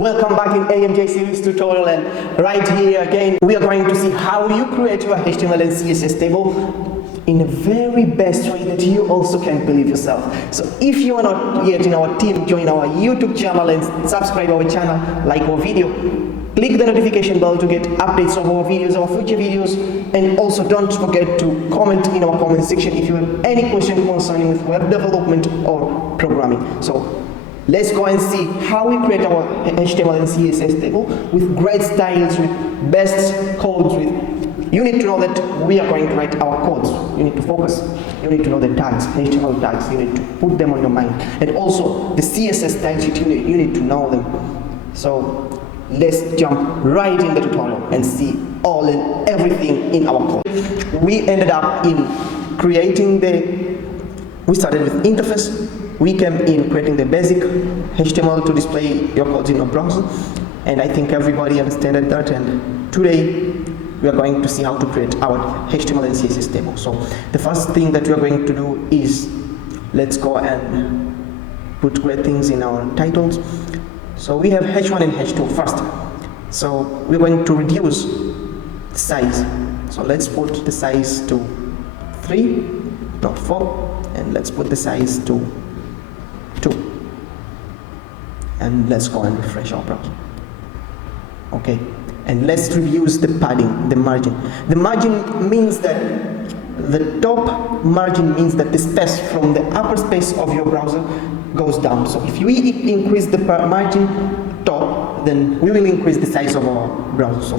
Welcome back in AMJ series tutorial, and right here again we are going to see how you create your HTML and CSS table in a very best way that you also can believe yourself. So if you are not yet in our team, join our YouTube channel and subscribe our channel, like our video, click the notification bell to get updates of our videos, our future videos, and also don't forget to comment in our comment section if you have any question concerning with web development or programming. So let's go and see how we create our HTML and CSS table with great styles, with best codes. You need to know that we are going to write our codes. You need to focus. You need to know the tags, HTML tags. You need to put them on your mind. And also the CSS styles, you need to know them. So let's jump right in the tutorial and see all and everything in our code. We ended up in creating we started with interface. We came in creating the basic HTML to display your codes in your browser, and I think everybody understood that. And today we are going to see how to create our HTML and CSS table. So the first thing that we are going to do is let's go and put great things in our titles. So we have H1 and H2 first. So we're going to reduce the size. So let's put the size to 3, not 4, and let's put the size to 2, and let's go and refresh our browser. Okay, and let's reduce the padding, the margin. The margin means that the top margin means that the space from the upper space of your browser goes down. So if we increase the margin top, then we will increase the size of our browser. So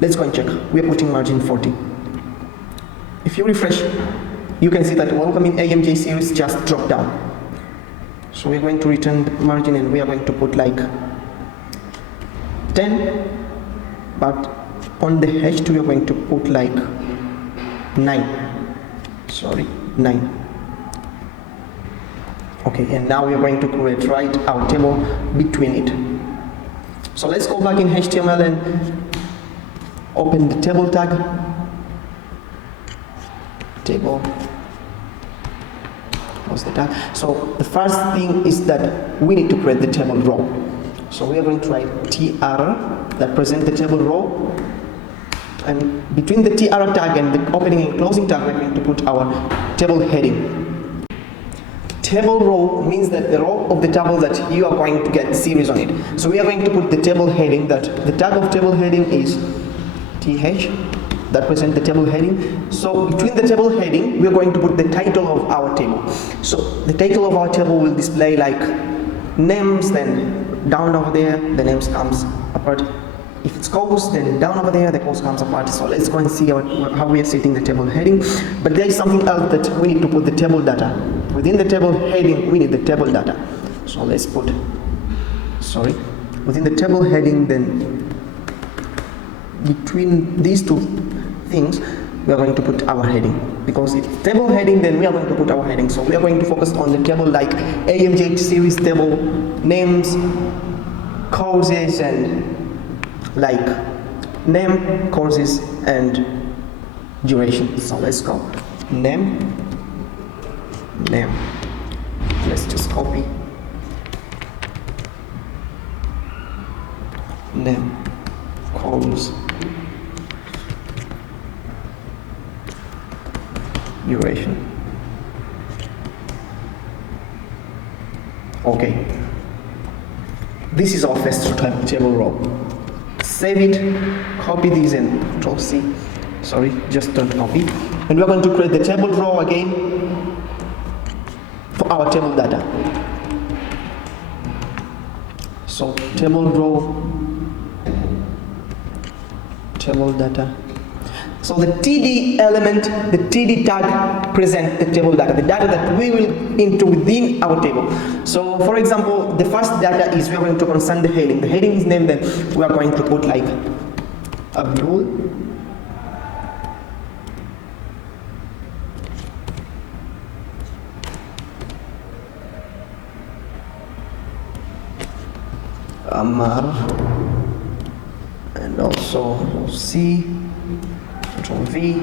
let's go and check. We are putting margin 40. If you refresh, you can see that welcome in AMJ series just dropped down. So we're going to return the margin and we are going to put like 10, but on the H2 we're going to put like 9. Sorry, 9. Okay, and now we're going to write our table between it. So let's go back in HTML and open the table tag. Table. The tag. So the first thing is that we need to create the table row. So we are going to write tr that present the table row, and between the tr tag and the opening and closing tag we're going to put our table heading. Table row means that the row of the table that you are going to get series on it. So we are going to put the table heading, that the tag of table heading is th that present the table heading. So between the table heading, we are going to put the title of our table. So the title of our table will display like names, then down over there, the names comes apart. If it's codes, then down over there, the codes comes apart. So let's go and see how we are setting the table heading. But there is something else that we need to put the table data. Within the table heading, we need the table data. So let's put, within the table heading, then between these two things we are going to put our heading, because it's table heading, then we are going to put our heading. So we are going to focus on the table like AMJ series table, names, courses, and like name, courses, and duration. So let's go name, let's just copy name, course, duration. Okay, this is our first table row. Save it, copy these, and Control C. Sorry, just don't copy. And we're going to create the table row again for our table data. So table row, table data. So the TD element, the TD tag present the table data, the data that we will enter within our table. So for example, the first data is we are going to concern the heading. The heading is named, then we are going to put like Abdul Amar, and also C, Control V,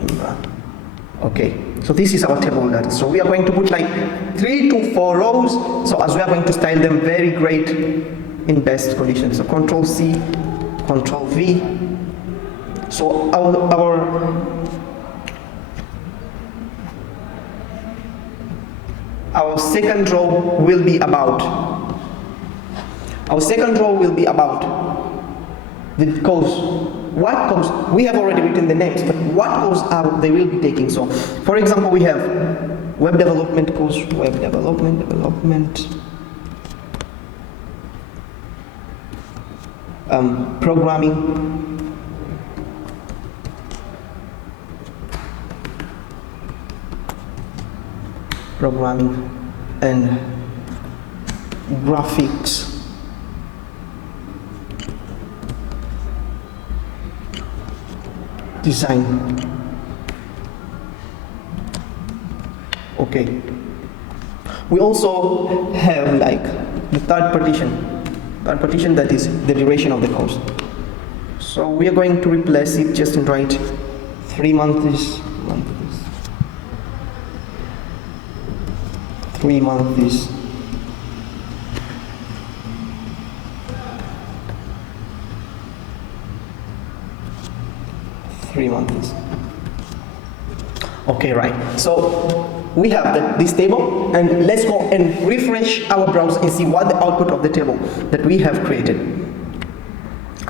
Imran. Okay, So this is our table data. So we are going to put like 3 to 4 rows. So as we are going to style them very great in best conditions. So Control C, Control V. So our second row will be about. Our second row will be about the course. What course? We have already written the names, but what course they will be taking? So, for example, we have web development course, web development, programming, and graphics. Design. Okay. We also have like the third partition that is the duration of the course. So we are going to replace it just and write 3 months, 3 months, Okay, right. So we have this table, and let's go and refresh our browser and see what the output of the table that we have created.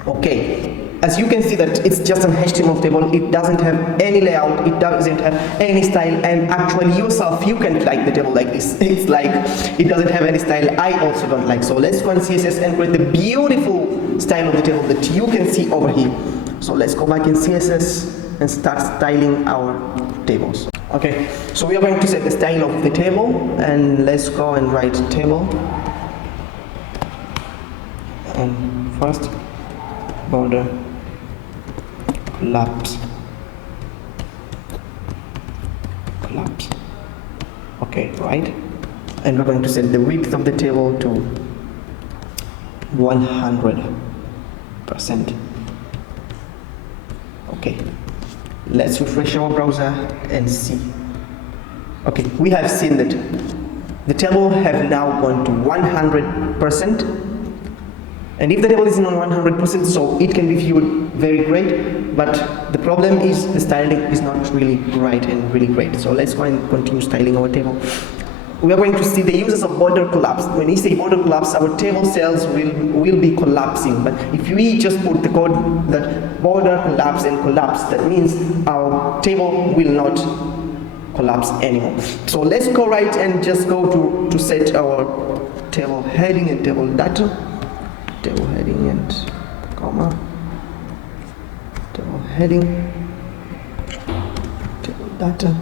Okay, as you can see that it's just an HTML table. It doesn't have any layout, it doesn't have any style, and actually yourself, you can't like the table like this. It's like, it doesn't have any style. I also don't like. So let's go and CSS and create the beautiful style of the table that you can see over here. So let's go back in CSS and start styling our tables. Okay, so we are going to set the style of the table, and let's go and write table. And first, border, collapse. Okay, right. And we're going to set the width of the table to 100%. Okay, let's refresh our browser and see. Okay, we have seen that the table have now gone to 100%, and if the table is not 100%, so it can be viewed very great, but the problem is the styling is not really right and really great. So let's go and continue styling our table. We are going to see the uses of border collapse. When we say border collapse, our table cells will be collapsing. But if we just put the code that border collapse and collapse, that means our table will not collapse anymore. So let's go right and just go to set our table heading and table data. Table heading and comma. Table heading. Table data.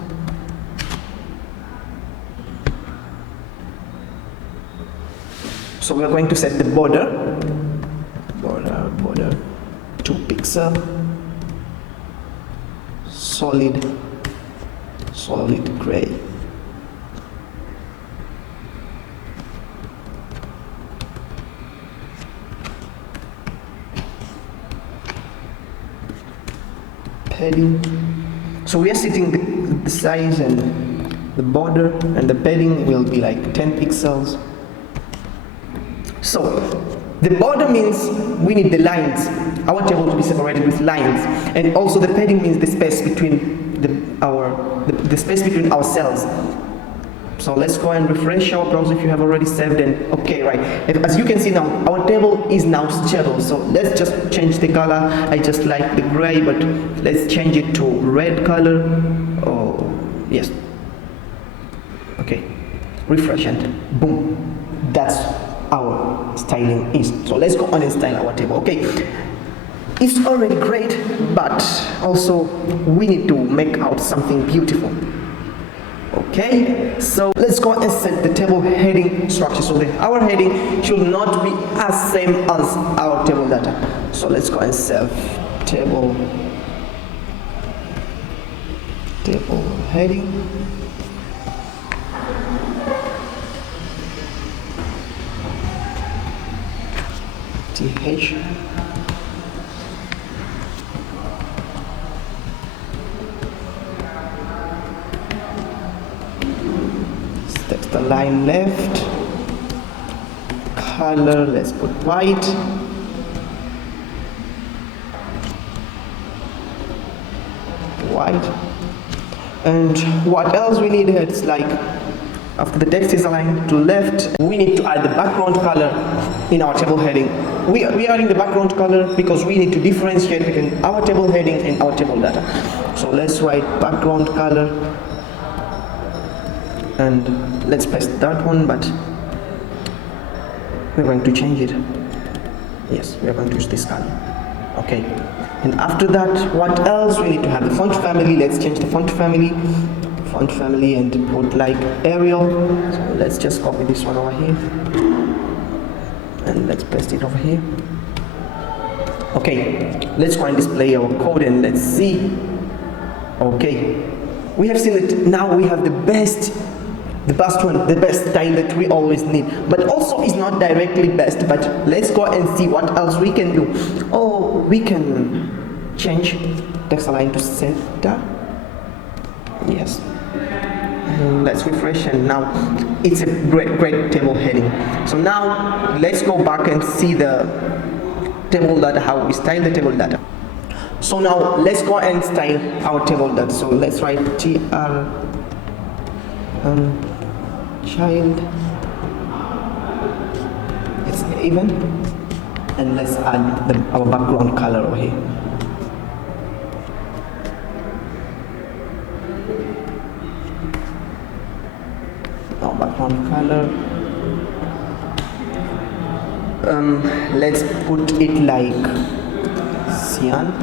So we are going to set the border 2 pixel, solid gray. Padding. So we are setting the size and the border, and the padding will be like 10 pixels. So the border means we need the lines, our table to be separated with lines, and also the padding means the space between the space between our cells. So let's go and refresh our browser if you have already saved. And okay, right, as you can see now, our table is now stable. So let's just change the color. I just like the gray, but let's change it to red color. Oh yes. Okay, refresh and boom, that's our styling is. So let's go on and style our table. Okay, it's already great, but also we need to make out something beautiful. Okay, so let's go and set the table heading structure. So our heading should not be as same as our table data. So let's go and save table heading. TH. the line left. Color, let's put white. White. And what else we need? It's like after the text is aligned to left, we need to add the background color in our table heading. We are adding the background color because we need to differentiate between our table heading and our table data. So let's write background color, and let's paste that one, but we're going to change it. Yes, we are going to use this color. Okay. And after that, what else? We need to have the font family. Let's change the font family. Font family and put like Arial. So let's just copy this one over here. And let's paste it over here. Okay, let's go and display our code and let's see. Okay, we have seen that now we have the best style that we always need, but also it's not directly best, but let's go and see what else we can do. Oh, we can change text align to center. Yes, and let's refresh, and now it's a great table heading. So now let's go back and see the table data, how we style the table data. So now let's go and style our table data. So let's write tr child, it's even, and let's add our background color over here. Our background color, let's put it like cyan,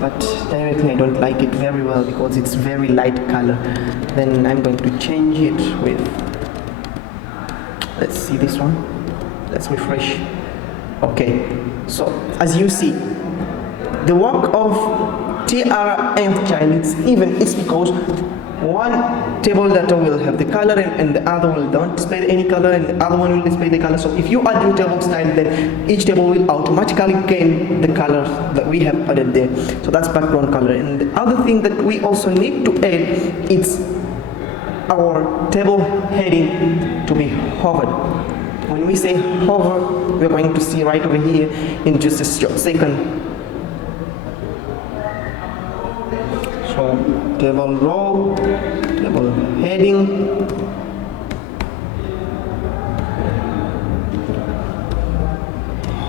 but directly I don't like it very well because it's very light color. Then I'm going to change it with, let's see this one, let's refresh. Okay, so as you see, the work of tr and child, it's even. It's because one table data will have the color and the other will don't display any color, and the other one will display the color. So if you add new table style, then each table will automatically gain the color that we have added there. So that's background color. And the other thing that we also need to add is our table heading to be hovered. When we say hover, we're going to see right over here in just a short second. So table row, table heading,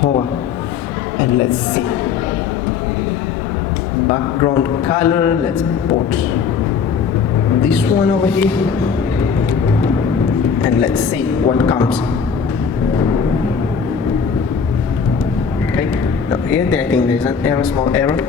hover, and let's see background color. Let's put this one over here, and let's see what comes. Okay, now here I think there's an error, small error.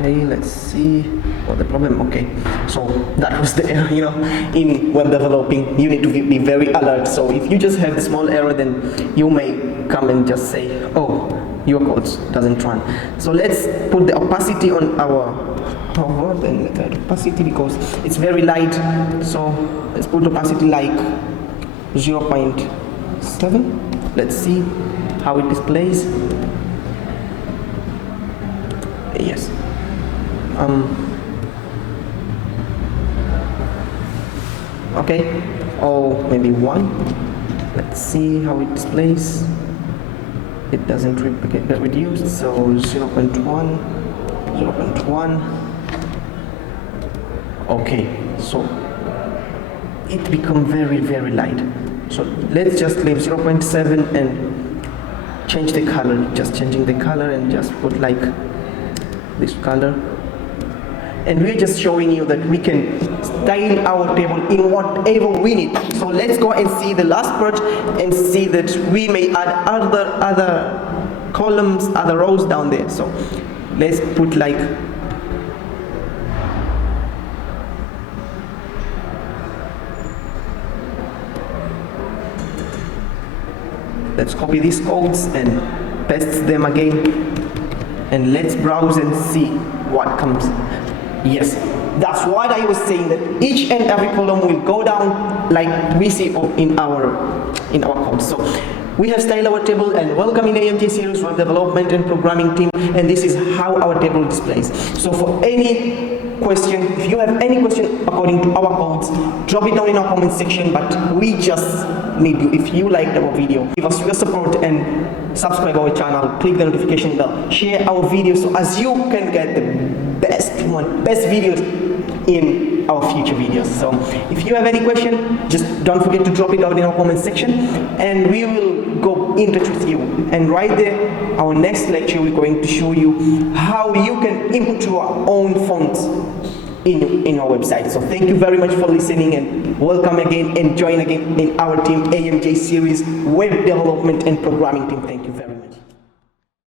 Okay, let's see what the problem. Okay, so that was the error. In web developing, you need to be very alert. So if you just have the small error, then you may come and just say, oh, your code doesn't run. So let's put the opacity on our hover, then let's add opacity because it's very light. So let's put opacity like 0.7. Let's see how it displays. Yes. Okay, or maybe 1. Let's see how it displays. It doesn't get reduced, so 0.1, 0.1. Okay, so it become very light. So let's just leave 0.7 and change the color. Just changing the color and just put like this color. And we're just showing you that we can style our table in whatever we need. So let's go and see the last part and see that we may add other columns, other rows down there. So let's put like let's copy these codes and paste them again, and let's browse and see what comes. Yes, that's what I was saying, that each and every column will go down like we see in our code. So We have styled our table and welcome in AMJ series web development and programming team, and this is how our table displays. So for any question, if you have any question according to our codes, drop it down in our comment section, but we just need you. If you liked our video, give us your support and subscribe our channel, click the notification bell, share our videos so as you can get the best videos in our future videos. So if you have any question, just don't forget to drop it down in our comment section and we will go in touch with you. And right there, our next lecture, we're going to show you how you can input your own fonts in our website. So thank you very much for listening and welcome again and join again in our team AMJ series web development and programming team. Thank you very much.